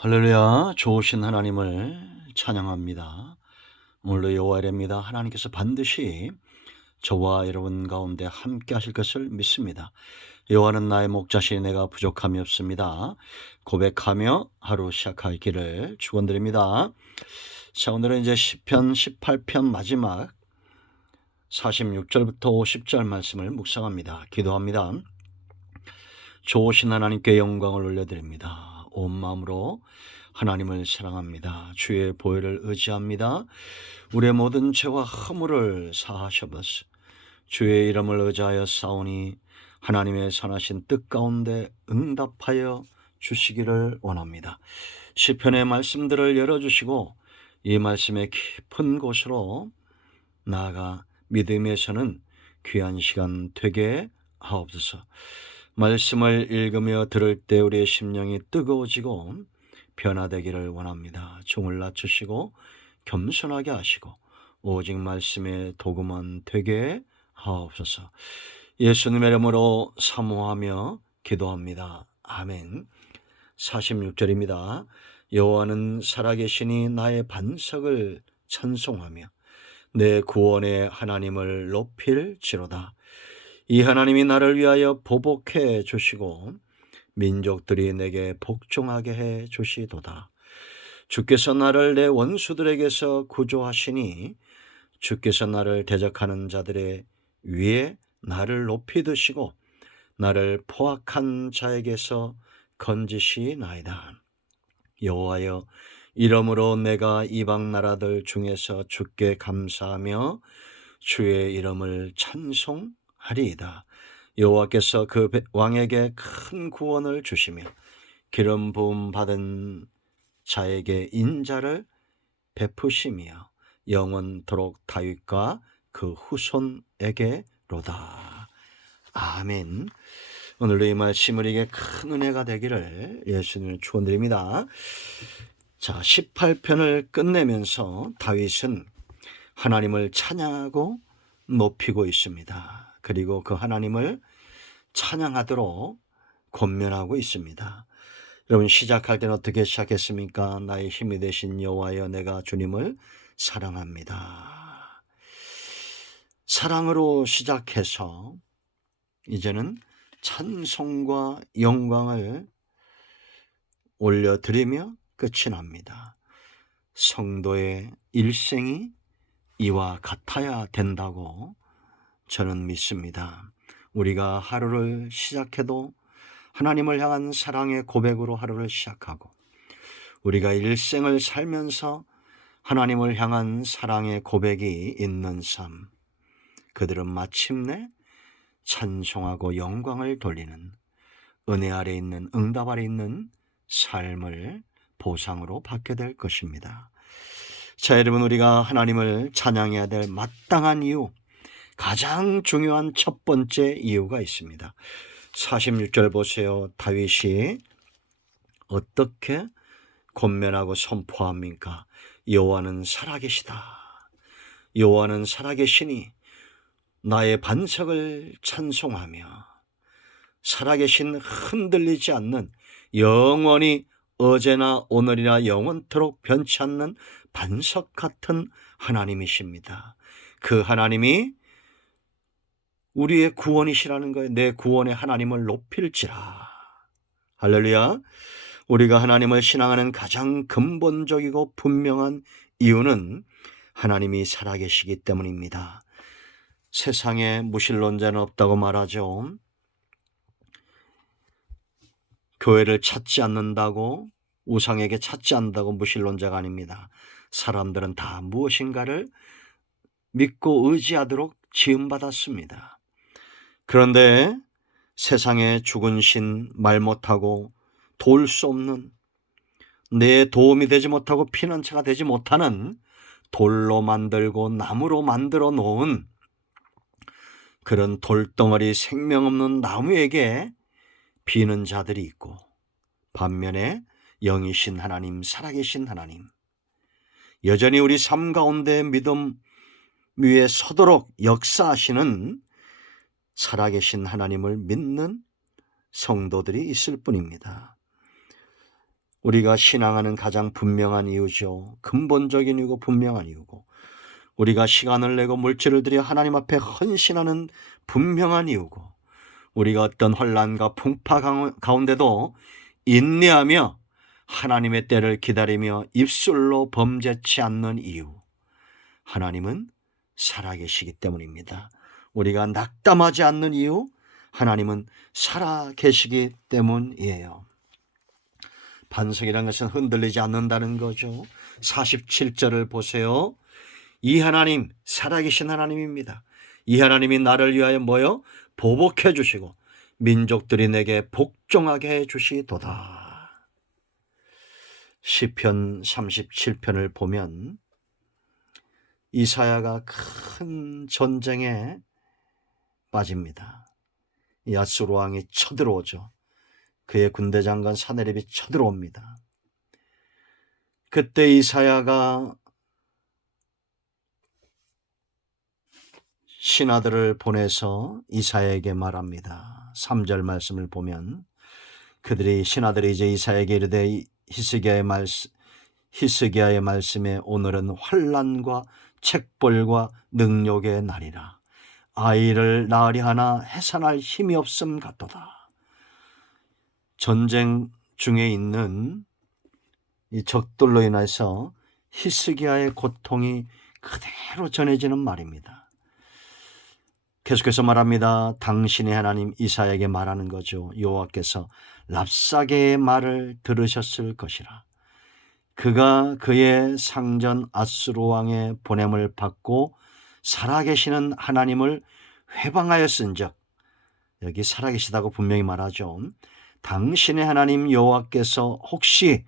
할렐루야, 좋으신 하나님을 찬양합니다. 오늘도 여호와입니다. 하나님께서 반드시 저와 여러분 가운데 함께 하실 것을 믿습니다. 여호와는 나의 목자시니 내가 부족함이 없습니다. 고백하며 하루 시작하기를 축원드립니다. 자, 오늘은 이제 시편 18편 마지막 46절부터 50절 말씀을 묵상합니다. 기도합니다. 좋으신 하나님께 영광을 올려드립니다. 온 마음으로 하나님을 사랑합니다. 주의 보혈을 의지합니다. 우리의 모든 죄와 허물을 사하셔버스 주의 이름을 의지하여 싸우니 하나님의 선하신 뜻 가운데 응답하여 주시기를 원합니다. 시편의 말씀들을 열어주시고 이 말씀의 깊은 곳으로 나아가 믿음에서는 귀한 시간 되게 하옵소서. 말씀을 읽으며 들을 때 우리의 심령이 뜨거워지고 변화되기를 원합니다. 종을 낮추시고 겸손하게 하시고 오직 말씀의 도구만 되게 하옵소서. 예수님의 이름으로 사모하며 기도합니다. 아멘. 46절입니다. 여호와는 살아계시니 나의 반석을 찬송하며 내 구원의 하나님을 높일지로다. 이 하나님이 나를 위하여 보복해 주시고 민족들이 내게 복종하게 해 주시도다. 주께서 나를 내 원수들에게서 구조하시니 주께서 나를 대적하는 자들의 위에 나를 높이 드시고 나를 포악한 자에게서 건지시나이다. 여호와여, 이러므로 내가 이방 나라들 중에서 주께 감사하며 주의 이름을 찬송하리이다. 여호와께서 그 왕에게 큰 구원을 주시며 기름 부음 받은 자에게 인자를 베푸시며 영원토록 다윗과 그 후손에게로다. 아멘. 오늘도 이 말씀을 이게 큰 은혜가 되기를 예수님을 축원드립니다. 자, 18편을 끝내면서 다윗은 하나님을 찬양하고 높이고 있습니다. 그리고 그 하나님을 찬양하도록 권면하고 있습니다. 여러분, 시작할 때는 어떻게 시작했습니까? 나의 힘이 되신 여호와여, 내가 주님을 사랑합니다. 사랑으로 시작해서 이제는 찬송과 영광을 올려드리며 끝이 납니다. 성도의 일생이 이와 같아야 된다고 저는 믿습니다. 우리가 하루를 시작해도 하나님을 향한 사랑의 고백으로 하루를 시작하고 우리가 일생을 살면서 하나님을 향한 사랑의 고백이 있는 삶, 그들은 마침내 찬송하고 영광을 돌리는 은혜 아래 있는, 응답 아래 있는 삶을 보상으로 받게 될 것입니다. 자, 여러분, 우리가 하나님을 찬양해야 될 마땅한 이유, 가장 중요한 첫 번째 이유가 있습니다. 46절 보세요. 다윗이 어떻게 권면하고 선포합니까? 여호와는 살아계시다. 여호와는 살아계시니 나의 반석을 찬송하며 살아계신 흔들리지 않는, 영원히 어제나 오늘이나 영원토록 변치 않는 반석 같은 하나님이십니다. 그 하나님이 우리의 구원이시라는 거예요. 내 구원의 하나님을 높일지라. 할렐루야. 우리가 하나님을 신앙하는 가장 근본적이고 분명한 이유는 하나님이 살아계시기 때문입니다. 세상에 무신론자는 없다고 말하죠. 교회를 찾지 않는다고, 우상에게 찾지 않는다고 무신론자가 아닙니다. 사람들은 다 무엇인가를 믿고 의지하도록 지음받았습니다. 그런데 세상에 죽은 신, 말 못하고 도울 수 없는, 내 도움이 되지 못하고 피난처가 되지 못하는, 돌로 만들고 나무로 만들어 놓은 그런 돌덩어리, 생명 없는 나무에게 비는 자들이 있고, 반면에 영이신 하나님, 살아계신 하나님, 여전히 우리 삶 가운데 믿음 위에 서도록 역사하시는 살아계신 하나님을 믿는 성도들이 있을 뿐입니다. 우리가 신앙하는 가장 분명한 이유죠. 근본적인 이유고 분명한 이유고, 우리가 시간을 내고 물질을 들여 하나님 앞에 헌신하는 분명한 이유고, 우리가 어떤 환난과 풍파 가운데도 인내하며 하나님의 때를 기다리며 입술로 범죄치 않는 이유, 하나님은 살아계시기 때문입니다. 우리가 낙담하지 않는 이유, 하나님은 살아계시기 때문이에요. 반석이라는 것은 흔들리지 않는다는 거죠. 47절을 보세요. 이 하나님, 살아계신 하나님입니다. 이 하나님이 나를 위하여 뭐요? 보복해 주시고 민족들이 내게 복종하게 해 주시도다. 시편 37편을 보면 이사야가 큰 전쟁에 빠집니다. 아수르 왕이 쳐들어오죠. 그의 군대 장관 사네립이 쳐들어옵니다. 그때 이사야가 신하들을 보내서 이사야에게 말합니다. 3절 말씀을 보면 신하들이 이제 이사야에게 이르되 히스기야의 말씀에 오늘은 환난과 책벌과 능욕의 날이라. 아이를 낳으리 하나 해산할 힘이 없음 같도다. 전쟁 중에 있는 이 적들로 인해서 히스기야의 고통이 그대로 전해지는 말입니다. 계속해서 말합니다. 당신의 하나님 이사야에게 말하는 거죠. 여호와께서 랍사게의 말을 들으셨을 것이라. 그가 그의 상전 아수르 왕의 보냄을 받고 살아계시는 하나님을 회방하였은즉, 여기 살아계시다고 분명히 말하죠. 당신의 하나님 여호와께서 혹시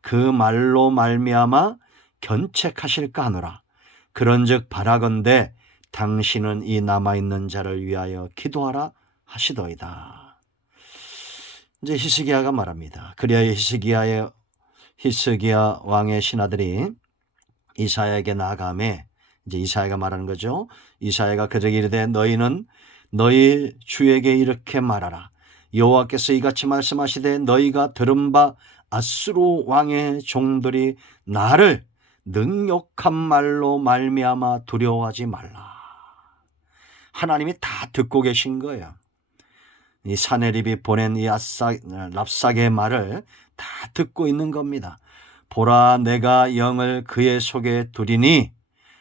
그 말로 말미암아 견책하실까 하노라. 그런즉 바라건대 당신은 이 남아있는 자를 위하여 기도하라 하시더이다. 이제 히스기야가 말합니다. 그리하여 히스기야 왕의 신하들이 이사야에게 나아가매, 이제 이사야가 말하는 거죠. 이사야가 그들에게 이르되 너희는 너희 주에게 이렇게 말하라. 여호와께서 이같이 말씀하시되 너희가 들은 바 아수르 왕의 종들이 나를 능욕한 말로 말미암아 두려워하지 말라. 하나님이 다 듣고 계신 거예요. 이 사네립이 보낸 이 랍사게의 말을 다 듣고 있는 겁니다. 보라, 내가 영을 그의 속에 두리니,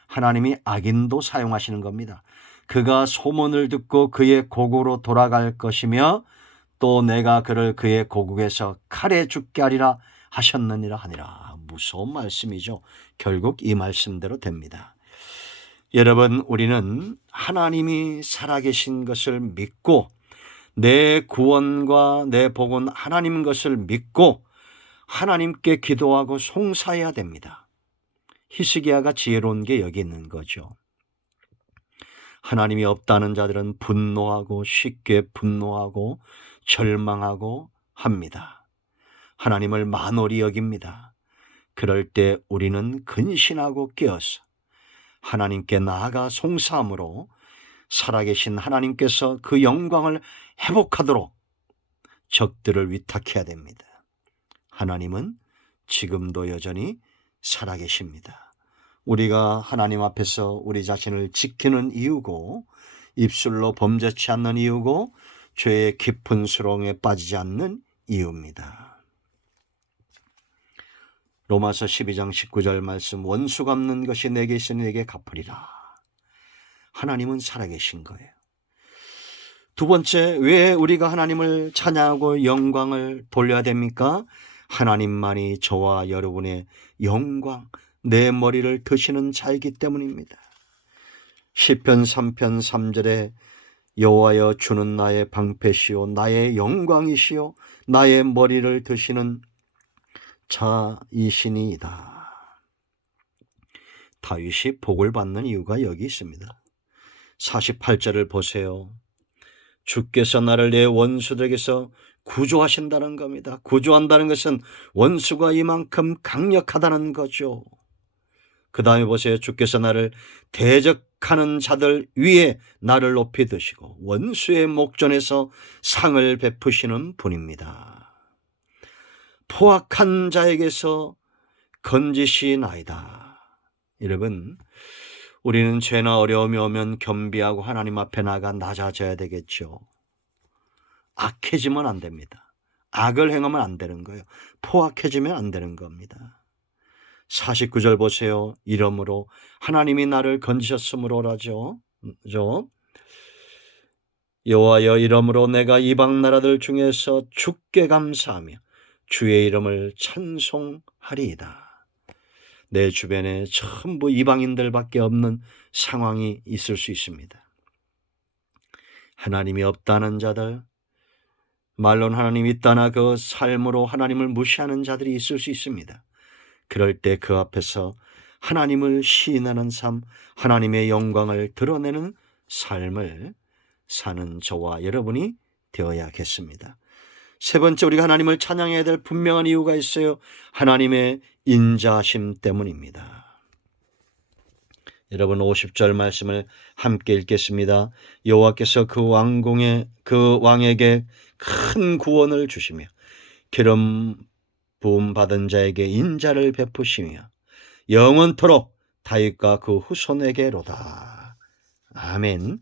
하나님이 악인도 사용하시는 겁니다. 그가 소문을 듣고 그의 고국으로 돌아갈 것이며 또 내가 그를 그의 고국에서 칼에 죽게 하리라 하셨느니라 하니라. 무서운 말씀이죠. 결국 이 말씀대로 됩니다. 여러분, 우리는 하나님이 살아계신 것을 믿고 내 구원과 내 복은 하나님 것을 믿고 하나님께 기도하고 송사해야 됩니다. 히스기야가 지혜로운 게 여기 있는 거죠. 하나님이 없다는 자들은 분노하고 쉽게 분노하고 절망하고 합니다. 하나님을 만홀히 여깁니다. 그럴 때 우리는 근신하고 깨어서 하나님께 나아가 송사함으로 살아계신 하나님께서 그 영광을 회복하도록 적들을 위탁해야 됩니다. 하나님은 지금도 여전히 살아계십니다. 우리가 하나님 앞에서 우리 자신을 지키는 이유고 입술로 범죄치 않는 이유고 죄의 깊은 수렁에 빠지지 않는 이유입니다. 로마서 12장 19절 말씀, 원수 갚는 것이 내게 있으니 내게 갚으리라. 하나님은 살아계신 거예요. 두 번째, 왜 우리가 하나님을 찬양하고 영광을 돌려야 됩니까? 하나님만이 저와 여러분의 영광, 내 머리를 드시는 자이기 때문입니다. 시편 3편 3절에 여호와여 주는 나의 방패시오 나의 영광이시오 나의 머리를 드시는 자이시니이다. 다윗이 복을 받는 이유가 여기 있습니다. 48절을 보세요. 주께서 나를 내 원수들에게서 구조하신다는 겁니다. 구조한다는 것은 원수가 이만큼 강력하다는 거죠. 그 다음에 보세요. 주께서 나를 대적하는 자들 위에 나를 높이 드시고 원수의 목전에서 상을 베푸시는 분입니다. 포악한 자에게서 건지시나이다. 여러분, 우리는 죄나 어려움이 오면 겸비하고 하나님 앞에 나가 낮아져야 되겠죠. 악해지면 안 됩니다. 악을 행하면 안 되는 거예요. 포악해지면 안 되는 겁니다. 49절 보세요. 이러므로 하나님이 나를 건지셨으므로라죠. 여호와여, 이러므로 내가 이방 나라들 중에서 주께 감사하며 주의 이름을 찬송하리이다. 내 주변에 전부 이방인들밖에 없는 상황이 있을 수 있습니다. 하나님이 없다는 자들, 말로는 하나님이 있다나 그 삶으로 하나님을 무시하는 자들이 있을 수 있습니다. 그럴 때 그 앞에서 하나님을 시인하는 삶, 하나님의 영광을 드러내는 삶을 사는 저와 여러분이 되어야겠습니다. 세 번째, 우리가 하나님을 찬양해야 될 분명한 이유가 있어요. 하나님의 인자하심 때문입니다. 여러분, 50절 말씀을 함께 읽겠습니다. 여호와께서 그 왕에게 큰 구원을 주시며 기름 부음 받은 자에게 인자를 베푸시며 영원토록 다윗과 그 후손에게로다. 아멘.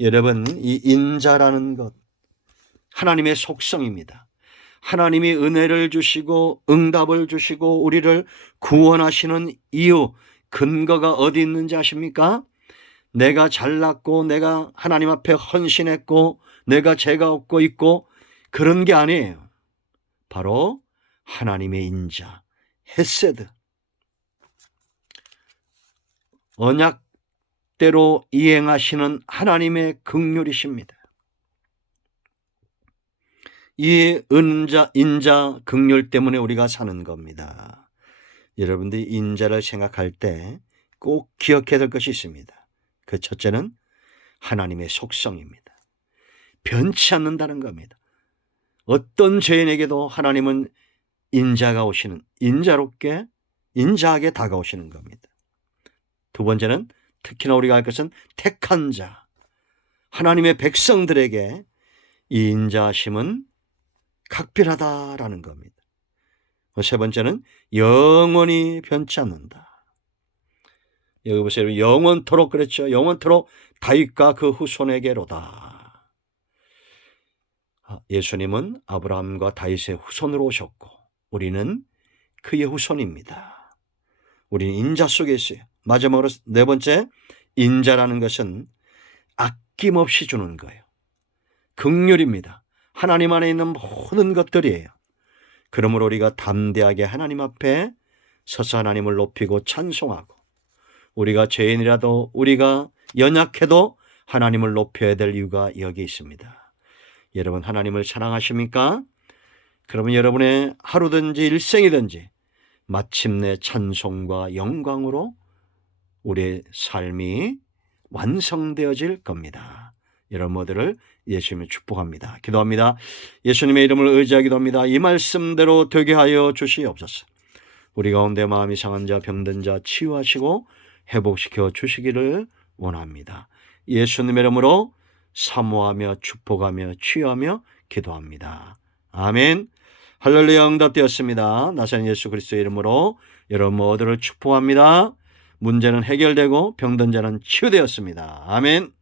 여러분, 이 인자라는 것, 하나님의 속성입니다. 하나님이 은혜를 주시고 응답을 주시고 우리를 구원하시는 이유, 근거가 어디 있는지 아십니까? 내가 잘났고 내가 하나님 앞에 헌신했고 내가 죄가 없고 있고 그런 게 아니에요. 바로 하나님의 인자, 헤세드, 언약대로 이행하시는 하나님의 긍휼이십니다. 이 인자 긍휼 때문에 우리가 사는 겁니다. 여러분들이 인자를 생각할 때 꼭 기억해야 될 것이 있습니다. 그 첫째는 하나님의 속성입니다. 변치 않는다는 겁니다. 어떤 죄인에게도 하나님은 인자하게 다가오시는 겁니다. 두 번째는 특히나 우리가 할 것은 택한 자, 하나님의 백성들에게 이 인자하심은 각별하다라는 겁니다. 세 번째는 영원히 변치 않는다. 여기 보세요. 영원토록 그랬죠. 영원토록 다윗과 그 후손에게로다. 예수님은 아브라함과 다윗의 후손으로 오셨고 우리는 그의 후손입니다. 우리는 인자 속에 있어요. 마지막으로 네 번째, 인자라는 것은 아낌없이 주는 거예요. 긍휼입니다. 하나님 안에 있는 모든 것들이에요. 그러므로 우리가 담대하게 하나님 앞에 서서 하나님을 높이고 찬송하고, 우리가 죄인이라도 우리가 연약해도 하나님을 높여야 될 이유가 여기 있습니다. 여러분, 하나님을 사랑하십니까? 그러면 여러분의 하루든지 일생이든지 마침내 찬송과 영광으로 우리의 삶이 완성되어질 겁니다. 여러분 모두를 예수님을 축복합니다. 기도합니다. 예수님의 이름을 의지하기도 합니다. 이 말씀대로 되게 하여 주시옵소서. 우리 가운데 마음이 상한 자, 병든 자 치유하시고 회복시켜 주시기를 원합니다. 예수님의 이름으로 사모하며 축복하며 치유하며 기도합니다. 아멘. 할렐루야. 응답되었습니다. 나사렛 예수 그리스도의 이름으로 여러분 모두를 축복합니다. 문제는 해결되고 병든 자는 치유되었습니다. 아멘.